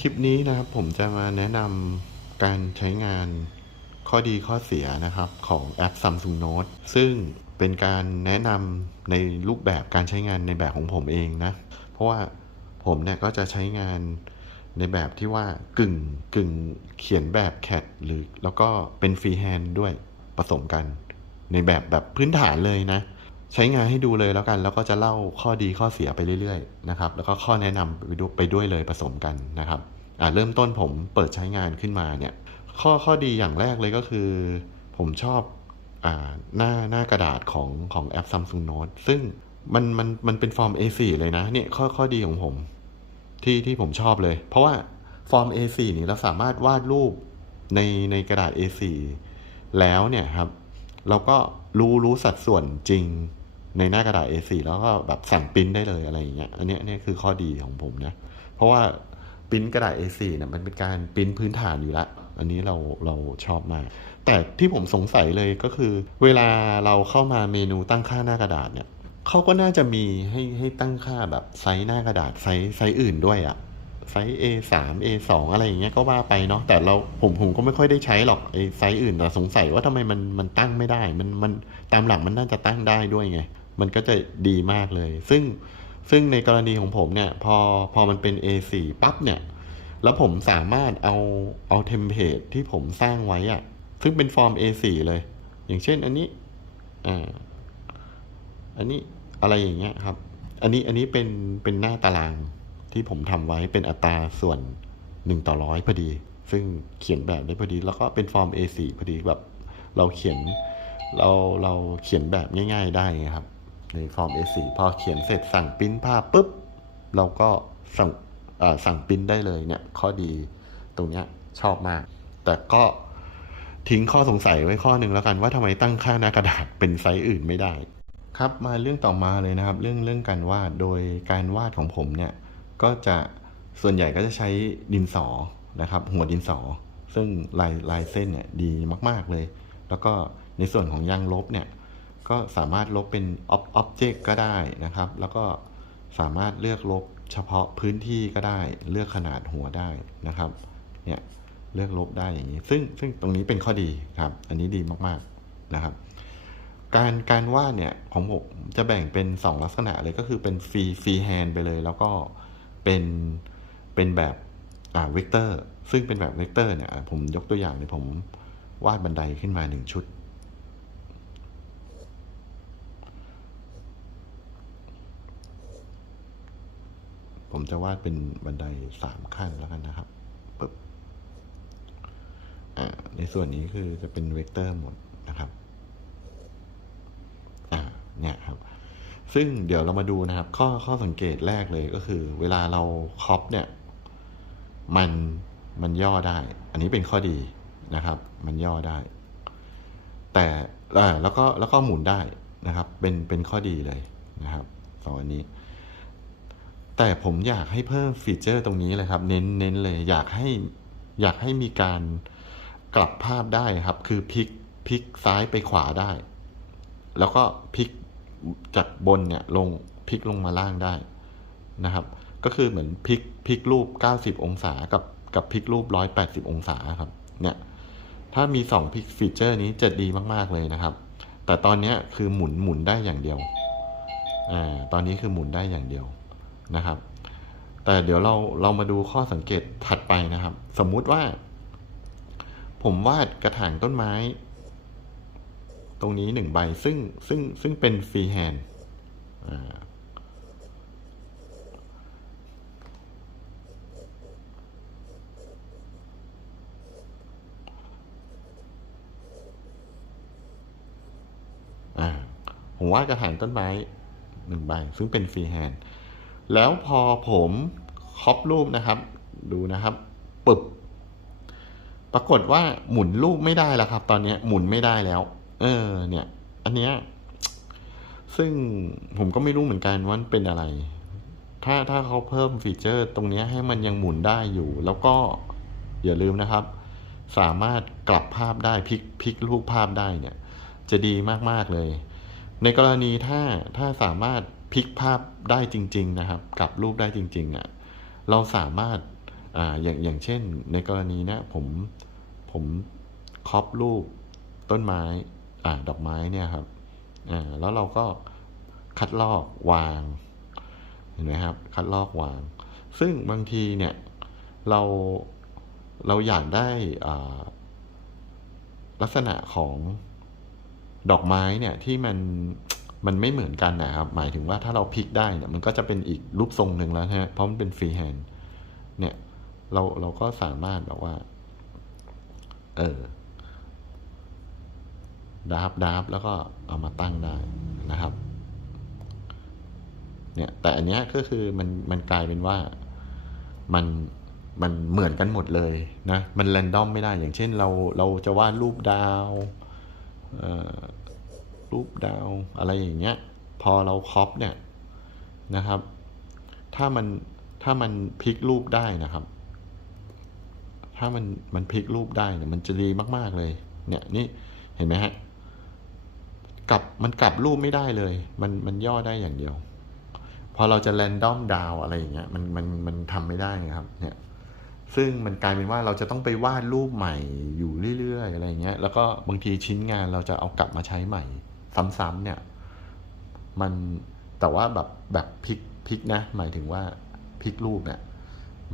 คลิปนี้นะครับผมจะมาแนะนำการใช้งานข้อดีข้อเสียนะครับของแอป Samsung Note ซึ่งเป็นการแนะนำในรูปแบบการใช้งานในแบบของผมเองนะ เพราะว่าผมเนี่ยก็จะใช้งานในแบบที่ว่ากึ่งกึ่งเขียนแบบแคดหรือแล้วก็เป็นฟรีแฮนด์ด้วยผสมกัน ในแบบแบบพื้นฐานเลยนะ ใช้งานให้ดูเลยแล้วกัน แล้วก็จะเล่าข้อดีข้อเสียไปเรื่อยๆนะครับ แล้วก็ข้อแนะนำไปด้วยไปด้วยเลยผสมกันนะครับอ่าเริ่มต้นผมเปิดใช้งานขึ้นมาเนี่ย ข้อข้อดีอย่างแรกเลยก็คือ ผมชอบอ่าหน้าหน้ากระดาษของของแอป Samsung Note ซึ่งมันมันมันเป็นฟอร์ม A4 เลยนะเนี่ยข้อข้อดีของผมที่ที่ผมชอบเลย เพราะว่าฟอร์ม A4 นี่เราสามารถวาดรูปในในกระดาษ A4 แล้วเนี่ยครับ เราก็รู้รู้สัดส่วนจริง ในหน้ากระดาษ A4 แล้วก็แบบสั่งปริ้นได้เลยอะไรอย่างเงี้ย อันเนี้ยอันเนี้ยคือข้อดีของผมนะ เพราะว่าปริ้นกระดาษ A4 เนี่ยมันเป็นการปริ้นพื้นฐานอยู่ละ อันนี้เราเราชอบมาก แต่ที่ผมสงสัยเลยก็คือ เวลาเราเข้ามาเมนูตั้งค่าหน้ากระดาษเนี่ยเขาก็น่าจะมีให้ให้ตั้งค่าแบบไซส์หน้ากระดาษไซส์ไซส์อื่นด้วยอะไซส์ A3 A2 อะไรอย่างเงี้ยก็ว่าไปเนาะแต่เราผมผมก็ไม่ค่อยได้ใช้หรอกไอ้ไซส์อื่นแต่สงสัยว่าทำไมมันมันตั้งไม่ได้ มันมันตามหลักมันน่าจะตั้งได้ด้วยไง มันก็จะดีมากเลย ซึ่งซึ่งในกรณีของผมเนี่ยพอพอมันเป็น A4 ปั๊บเนี่ย แล้วผมสามารถเอาเอาเทมเพลตที่ผมสร้างไว้อะซึ่งเป็นฟอร์ม A4 เลย อย่างเช่นอันนี้อ่าอันนี้อะไรอย่างเงี้ยครับ อันนี้อันนี้เป็นเป็นหน้าตารางที่ผมทำไว้เป็นอัตราส่วน1ต่อร้อยพอดี ซึ่งเขียนแบบได้พอดี แล้วก็เป็นฟอร์ม A4 พอดีแบบ เราเขียนเราเราเขียนแบบง่าย ๆ ได้ไงครับ ในฟอร์ม A4 พอเขียนเสร็จสั่งปริ้นภาพปุ๊บ เราก็สั่งสั่งปริ้นได้เลยเนี่ยข้อดีตรงเนี้ยชอบมาก แต่ก็ทิ้งข้อสงสัยไว้ข้อหนึ่งแล้วกันว่าทำไมตั้งค่าหน้ากระดาษเป็นไซส์อื่นไม่ได้ ครับมาเรื่องต่อมาเลยนะครับ เรื่องเรื่องการวาดโดยการวาดของผมเนี่ยก็จะส่วนใหญ่ก็จะใช้ดินสอนะครับ หัวดินสอ ซึ่งลายลายเส้นเนี่ยดีมาก ๆเลย แล้วก็ในส่วนของยางลบเนี่ย ก็สามารถลบเป็นออบอ็อบเจกต์ก็ได้นะครับ แล้วก็สามารถเลือกลบเฉพาะพื้นที่ก็ได้ เลือกขนาดหัวได้นะครับ เนี่ยเลือกลบได้อย่างนี้ ซึ่งซึ่งตรงนี้เป็นข้อดีครับ อันนี้ดีมากๆนะครับ การการวาดเนี่ยของผมจะแบ่งเป็น 2 ลักษณะเลยก็คือเป็นฟรีฟรีแฮนด์ไปเลย แล้วก็เป็นเป็นแบบอ่าเวกเตอร์ซึ่งเป็นแบบเวกเตอร์เนี่ยผมยกตัวอย่างเลยผมวาดบันไดขึ้นมาหนึ่งชุด ผมจะวาดเป็นบันไดสามขั้นแล้วกันนะครับปึ๊บอ่าในส่วนนี้คือจะเป็นเวกเตอร์หมดนะครับอ่าเนี่ยครับ ซึ่งเดี๋ยวเรามาดูนะครับ ข้อข้อสังเกตแรกเลยก็คือ เวลาเราคอปเนี่ย มันมันย่อได้ อันนี้เป็นข้อดีนะครับ มันย่อได้ แต่อ่าแล้วก็แล้วก็หมุนได้นะครับ เป็นเป็นข้อดีเลยนะครับสองอันนี้ แต่ผมอยากให้เพิ่มฟีเจอร์ตรงนี้เลยครับ เน้นเน้นเลย อยากให้อยากให้มีการกลับภาพได้ครับ คือพลิกพลิกซ้ายไปขวาได้ แล้วก็พลิกจากบนเนี่ยลงพลิกลงมาล่างได้นะครับ ก็คือเหมือนพลิกพลิกรูป 90 องศากับกับพลิกรูป 180 องศาครับเนี่ยถ้ามี2พลิกฟีเจอร์นี้จะดีมาก ๆ เลยนะครับ แต่ตอนนี้คือหมุนหมุนได้อย่างเดียวอ่าตอนนี้คือหมุนได้อย่างเดียว นะครับ แต่เดี๋ยวเราเรามาดูข้อสังเกตถัดไปนะครับ สมมุติว่า ผมวาดกระถางต้นไม้ ตรงนี้หนึ่งใบซึ่งซึ่งซึ่งเป็นฟรีแฮนด์ผมวาดกระถางต้นไม้หนึ่งใบซึ่งเป็นฟรีแฮนด์ แล้วพอผมครอปรูปนะครับ ดูนะครับปึบปรากฏว่าหมุนรูปไม่ได้แล้วครับ ตอนนี้หมุนไม่ได้แล้ว เออ เนี่ย อันเนี้ยซึ่งผมก็ไม่รู้เหมือนกันว่าเป็นอะไร ถ้าถ้าเขาเพิ่มฟีเจอร์ตรงนี้ให้มันยังหมุนได้อยู่ แล้วก็อย่าลืมนะครับ สามารถกลับภาพได้พลิกพลิกรูปภาพได้เนี่ย จะดีมาก ๆ เลย ในกรณีถ้าถ้าสามารถ พลิกภาพได้จริง ๆ นะครับกลับรูปได้จริงๆอะเราสามารถอ่าอย่างอย่างเช่น ในกรณีนี้ยผมผมครอปรูปต้นไม้อ่าดอกไม้เนี่ยครับอ่าแล้วเราก็คัดลอกวางเห็นไหมครับ คัดลอกวาง ซึ่งบางทีเนี่ยเราเราอยากได้อ่าลักษณะของดอกไม้เนี่ยที่มัน มันไม่เหมือนกันนะครับ หมายถึงว่าถ้าเราพลิกได้เนี่ยมันก็จะเป็นอีกรูปทรงหนึ่งแล้วฮะเพราะมันเป็นฟรีแฮนด์เนี่ยเราเราก็สามารถแบบว่า เออดาบดาบแล้วก็เอามาตั้งได้นะครับ เนี่ยแต่อันเนี้ยก็คือมันมันกลายเป็นว่ามันมันเหมือนกันหมดเลยนะ มันแรนดอมไม่ได้อย่างเช่นเราเราจะวาดรูปดาว เอ่อ รูปดาวอะไรอย่างเงี้ย พอเราครอปเนี่ยนะครับ ถ้ามันถ้ามันพลิกรูปได้นะครับ ถ้ามันมันพลิกรูปได้เนี่ยมันจะดีมาก ๆเลย เนี่ยนี่เห็นไหมฮะกลับมันกลับรูปไม่ได้เลย มันมันย่อได้อย่างเดียว พอเราจะแรนดอมดาวอะไรอย่างเงี้ยมันมันมันทำไม่ได้ครับ เนี่ยซึ่งมันกลายเป็นว่าเราจะต้องไปวาดรูปใหม่อยู่เรื่อยๆ อะไรอย่างเงี้ย แล้วก็บางทีชิ้นงานเราจะเอากลับมาใช้ใหม่ ซ้ำๆเนี่ย มันแต่ว่าแบบแบบพลิกพลิกนะ หมายถึงว่าพลิกรูปเนี่ย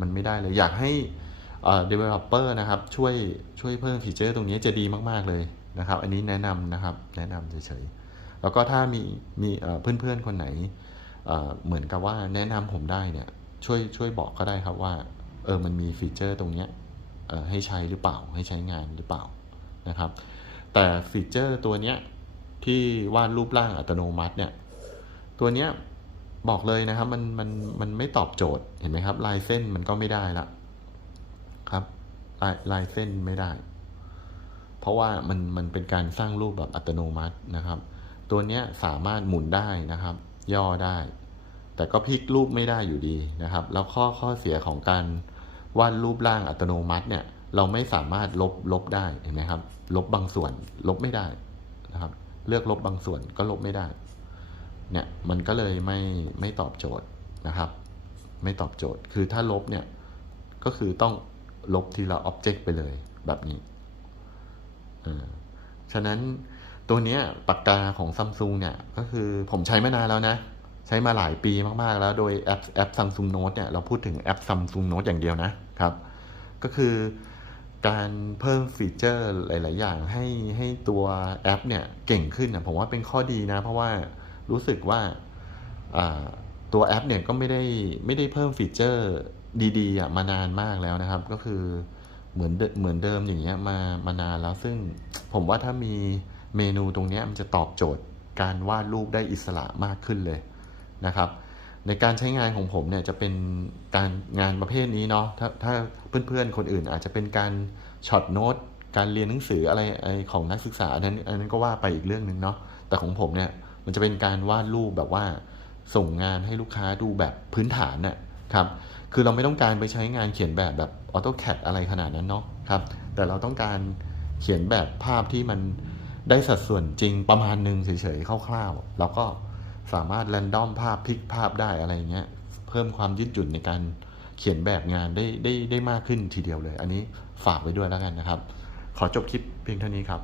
มันไม่ได้เลย อยากให้เอ่อ developer นะครับ ช่วยช่วยเพิ่มฟีเจอร์ตรงนี้จะดีมาก ๆ เลยนะครับ อันนี้แนะนำนะครับ แนะนำเฉยๆ แล้วก็ถ้ามีมีเอ่อเพื่อนๆ คนไหนเหมือนกับว่าแนะนำผมได้เนี่ย ช่วยช่วยบอกก็ได้ครับว่า เออมันมีฟีเจอร์ตรงนี้ให้ใช้หรือเปล่าให้ใช้งานหรือเปล่านะครับ แต่ฟีเจอร์ตัวเนี้ย ที่วาดรูปร่างอัตโนมัติเนี่ยตัวเนี้ยบอกเลยนะครับมันมันมันไม่ตอบโจทย์เห็นไหมครับ ลายเส้นมันก็ไม่ได้ละครับลายลายเส้นไม่ได้ เพราะว่ามันมันเป็นการสร้างรูปแบบอัตโนมัตินะครับ ตัวเนี้ยสามารถหมุนได้นะครับ ย่อได้ แต่ก็พลิกรูปไม่ได้อยู่ดีนะครับ แล้วข้อข้อเสียของการวาดรูปร่างอัตโนมัติเนี่ยเราไม่สามารถลบลบได้เห็นไหมครับ ลบบางส่วนลบไม่ได้นะครับ เลือกลบบางส่วนก็ลบไม่ได้ เนี่ยมันก็เลยไม่ไม่ตอบโจทย์นะครับ ไม่ตอบโจทย์ คือถ้าลบเนี่ยก็คือต้องลบทีละอ็อบเจกต์ไปเลยแบบนี้ฉะนั้นตัวเนี้ยปากกาของซัมซุงเนี่ยก็คือผมใช้มานานแล้วนะ ใช้มาหลายปีมาก ๆ แล้วโดยแอปแอปซัมซุงโน้ตเนี่ยเราพูดถึงแอปซัมซุงโน้ตอย่างเดียวนะครับ ก็คือ การเพิ่มฟีเจอร์หลาย ๆ อย่างให้ให้ตัวแอปเนี่ยเก่งขึ้นนะผมว่าเป็นข้อดีนะ เพราะว่ารู้สึกว่าตัวแอปเนี่ยก็ไม่ได้ไม่ได้เพิ่มฟีเจอร์ดีๆอะมานานมากแล้วนะครับ ก็คือเหมือนเดิเหมือนเดิมอย่างเงี้ยมามานานแล้วซึ่งผมว่าถ้ามีเมนูตรงเนี้ยมันจะตอบโจทย์การวาดรูปได้อิสระมากขึ้นเลยนะครับ ในการใช้งานของผมเนี่ยจะเป็นการงานประเภทนี้เนาะถ้าถ้าเพื่อนๆคนอื่นอาจจะเป็นการช็อตโน้ตการเรียนหนังสืออะไรอะไรของนักศึกษาอันนั้นอันนั้นก็ว่าไปอีกเรื่องหนึ่งเนาะแต่ของผมเนี่ยมันจะเป็นการวาดรูปแบบว่าส่งงานให้ลูกค้าดูแบบพื้นฐานน่ะครับคือเราไม่ต้องการไปใช้งานเขียนแบบแบบ AutoCAD อะไรขนาดนั้นเนาะครับแต่เราต้องการเขียนแบบภาพที่มันได้สัดส่วนจริงประมาณหนึ่งเฉยๆคร่าวๆแล้วก็ สามารถแรนดอมภาพพลิกภาพได้อะไรเงี้ยเพิ่มความยืดหยุ่นในการเขียนแบบงานได้ได้ได้มากขึ้นทีเดียวเลย อันนี้ฝากไว้ด้วยแล้วกันนะครับ ขอจบคลิปเพียงเท่านี้ครับ